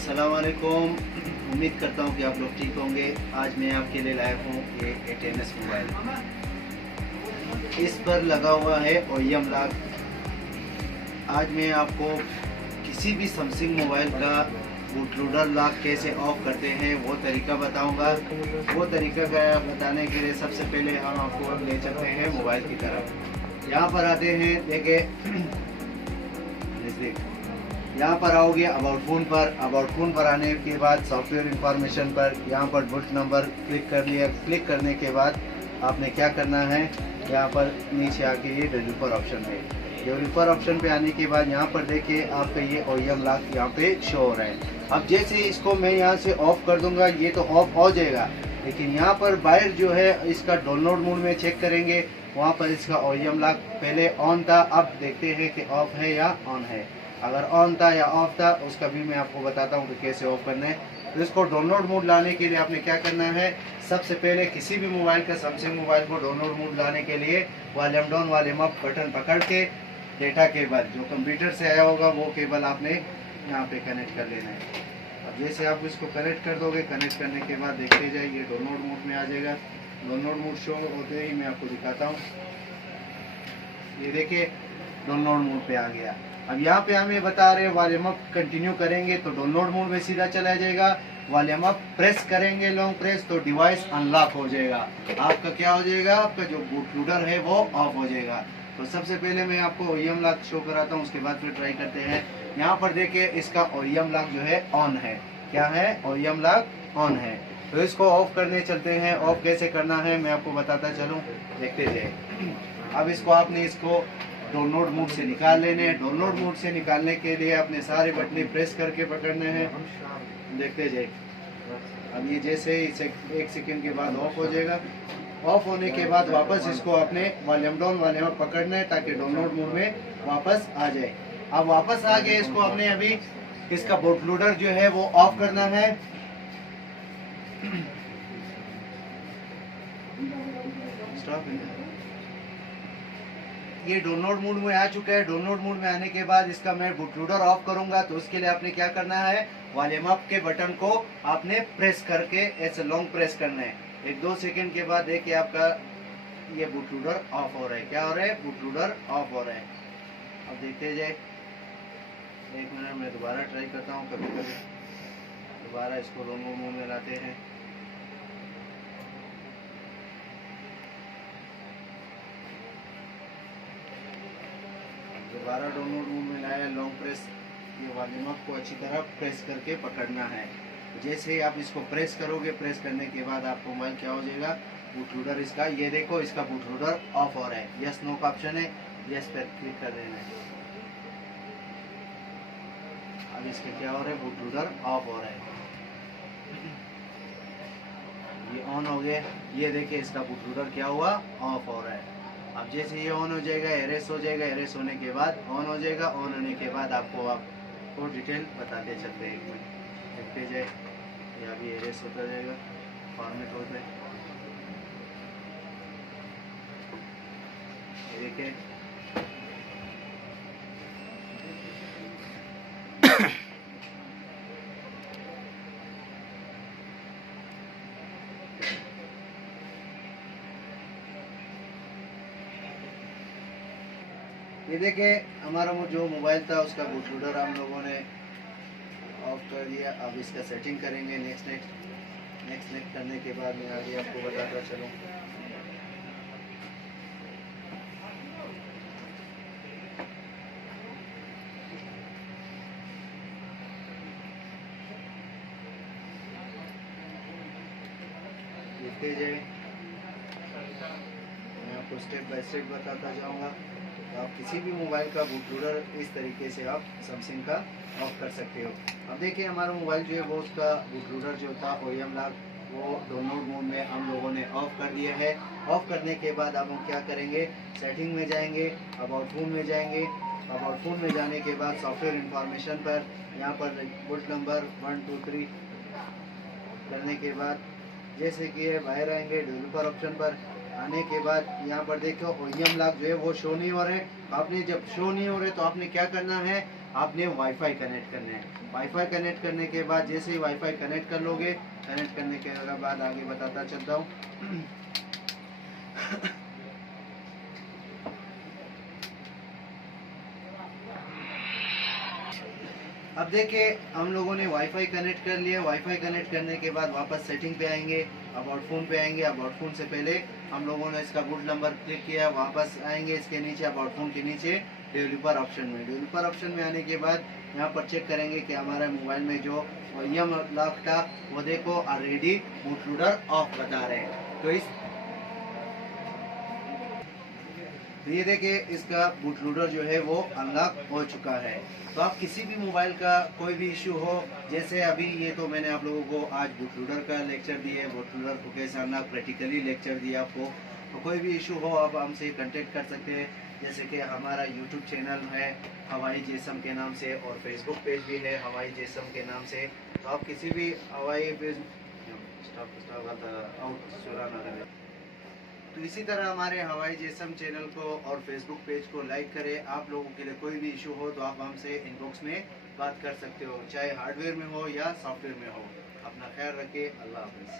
अस्सलाम वालेकुम। उम्मीद करता हूँ कि आप लोग ठीक होंगे। आज मैं आपके लिए लाया हूँ ये A10s मोबाइल। इस पर लगा हुआ है OEM लॉक। आज मैं आपको किसी भी सैमसंग मोबाइल का बूटलोडर लॉक कैसे ऑफ करते हैं वो तरीका बताऊंगा। वो तरीका का बताने के लिए सबसे पहले हम आपको ले चलते हैं मोबाइल की तरफ। यहाँ पर आते हैं, देखे यहाँ पर आओगे अबाउट फ़ोन पर आने के बाद सॉफ्टवेयर इंफॉर्मेशन पर यहाँ पर बुट नंबर क्लिक कर लिया। क्लिक करने के बाद आपने क्या करना है, यहाँ पर नीचे आके ये डेवलपर ऑप्शन है। डेवलपर ऑप्शन पे आने के बाद यहाँ पर देखिए आपका ये OEM लॉक यहाँ पे शो हो रहा है। अब जैसे इसको मैं यहाँ से ऑफ कर दूंगा ये तो ऑफ हो जाएगा, लेकिन यहाँ पर बाहर जो है इसका डाउनलोड मोड में चेक करेंगे, वहाँ पर इसका OEM लॉक पहले ऑन था, अब देखते हैं कि ऑफ है या ऑन है। अगर ऑन था या ऑफ था उसका भी मैं आपको बताता हूँ कि कैसे ऑफ करना है। तो इसको डाउनलोड मोड लाने के लिए आपने क्या करना है, सबसे पहले किसी भी मोबाइल का सैमसंग मोबाइल को डाउनलोड मोड लाने के लिए volume down volume up button पकड़ के डेटा केबल जो कंप्यूटर से आया होगा वो केबल आपने यहाँ पे कनेक्ट कर लेना है। अब जैसे आप इसको कनेक्ट कर दोगे, कनेक्ट करने के बाद देखते जाइए ये डाउनलोड मोड में आ जाएगा। डाउनलोड मोड शो होते ही मैं आपको दिखाता हूँ, ये देखिए डाउनलोड मोड पे आ गया। अब यहाँ पे हमें बता रहे हैं वॉल्यूम अप कंटिन्यू करेंगे तो डाउनलोड मोड में सीधा चला जाएगा। वॉल्यूम अप प्रेस करेंगे लॉन्ग प्रेस तो डिवाइस अनलॉक हो जाएगा। आपका क्या हो जाएगा, आपका जो बूटलोडर है वो ऑफ हो जाएगा। तो सबसे पहले मैं आपको OEM लॉक शो कराता हूँ, उसके बाद फिर ट्राई करते हैं। यहाँ पर देखिए इसका OEM लॉक जो है ऑन है। क्या है, OEM लॉक ऑन है। तो इसको ऑफ करने चलते हैं। ऑफ कैसे करना है मैं आपको बताता चलूँ, देखते जाइए। अब इसको आपने इसको डाउनलोड मोड से निकाल लेने हैं। डाउनलोड मोड से निकालने के लिए अपने सारे बटन प्रेस करके पकड़ने हैं, देखते जाइए। अब ये जैसे एक सेकंड के बाद ऑफ हो जाएगा। ऑफ होने के बाद वापस इसको अपने वॉल्यूम डाउन वॉल्यूम अप पकड़ना है ताकि डाउनलोड मोड में वापस आ जाए। अब वापस आ गए, इसको हमने अभी इसका बूटलोडर जो है वो ऑफ करना है। ये डाउनलोड मोड में आ चुका है। डाउनलोड मोड में आने के बाद इसका मैं बूटलोडर ऑफ करूंगा तो उसके लिए आपने क्या करना है, वॉल्यूम अप के बटन को आपने प्रेस करके ऐसे लॉन्ग प्रेस करना है। 1-2 सेकंड के बाद देखिए आपका ये बूटलोडर ऑफ हो रहा है। क्या हो रहा है, बूटलोडर ऑफ हो रहा है। अब देखते जाए, 1 मिनट में दोबारा ट्राई करता हूँ। कभी कभी दोबारा इसको डाउनलोड मोड में लाते हैं। दोबारा डाउनलोड मोड में लाया, लॉन्ग प्रेस, ये वॉल्यूम अप को अच्छी तरह प्रेस करके पकड़ना है। जैसे ही आप इसको प्रेस करोगे, प्रेस करने के बाद आपको मोबाइल क्या हो जाएगा, बूटलोडर इसका, ये देखो इसका बूटलोडर ऑफ हो रहा है। यस नो का ऑप्शन है, यस पर क्लिक कर देना है। अब इसका क्या हो रहा है, बूटलोडर ऑफ हो रहा है। ये ऑन हो गया, ये देखिए इसका बूटलोडर क्या हुआ, ऑफ हो रहा है। अब जैसे ये ऑन हो जाएगा, एरेस हो जाएगा, एरेस होने के बाद ऑन हो जाएगा। ऑन होने के बाद आपको डिटेल बताते चलते हैं। 1 मिनट देखते जाए, ये अभी एरेस होता जाएगा, फॉर्मेट होता है। ये देखिए ये देखिए हमारा जो मोबाइल था उसका बूटलोडर हम लोगों ने ऑफ कर दिया। अब इसका सेटिंग करेंगे। नेक्स्ट करने के बाद मैं आगे आपको बताता चलूँ। देखते जाए, मैं आपको स्टेप बाय स्टेप बताता जाऊँगा। तो आप किसी भी मोबाइल का बूटलोडर इस तरीके से आप सैमसंग का ऑफ कर सकते हो। अब देखिए हमारा मोबाइल जो है वो उसका बूटलोडर जो था OEM लॉक वो डाउनलोड मोड में हम लोगों ने ऑफ कर दिया है। ऑफ करने के बाद अब हम क्या करेंगे, सेटिंग में जाएंगे, अबाउट फ़ोन में जाएंगे। अबाउट फ़ोन में जाने के बाद सॉफ्टवेयर इंफॉर्मेशन पर यहाँ पर बुट नंबर 1 2 3 करने के बाद जैसे कि ये बाहर आएंगे, डेवलपर ऑप्शन पर आने के बाद यहाँ पर देखो OEM लॉक जो है वो शो नहीं हो रहे। आपने जब शो नहीं हो रहे तो आपने क्या करना है, आपने वाईफाई कनेक्ट करना है। वाईफाई कनेक्ट करने के बाद जैसे ही वाईफाई कनेक्ट कर लोगे, कनेक्ट करने के बाद आगे बताता चलता हूँ। अब देखिए हम लोगों ने वाईफाई कनेक्ट कर लिया। वाईफाई कनेक्ट करने के बाद वापस सेटिंग पे आएंगे, अबाउट फ़ोन पे आएंगे। अबाउट फ़ोन से पहले हम लोगों ने इसका बूट नंबर क्लिक किया, वापस आएंगे इसके नीचे अबाउट फ़ोन के नीचे डेवलपर ऑप्शन में। डेवलपर ऑप्शन में आने के बाद यहाँ पर चेक करेंगे कि हमारे मोबाइल में जो यम लॉक था वो देखो ऑलरेडी बूट लोडर ऑफ बता रहे हैं। तो इस ये देखिए इसका बूट लोडर जो है वो अनलॉक हो चुका है। तो आप किसी भी मोबाइल का कोई भी इशू हो, जैसे अभी ये तो मैंने आप लोगों को आज बूट लोडर का लेक्चर दिया है, बूट लोडर को कैसे अनलॉक प्रैक्टिकली लेक्चर दिया आपको। तो कोई भी इशू हो आप हमसे कांटेक्ट कर सकते हैं। जैसे कि हमारा यूट्यूब चैनल है हवाई जेसम के नाम से, और फेसबुक पेज भी है हवाई जेसम के नाम से। तो आप किसी भी हवाई पेज तो इसी तरह हमारे हवाई जेसम चैनल को और फेसबुक पेज को लाइक करें। आप लोगों के लिए कोई भी इशू हो तो आप हमसे इनबॉक्स में बात कर सकते हो, चाहे हार्डवेयर में हो या सॉफ्टवेयर में हो। अपना ख्याल रखिए। अल्लाह हाफिज़।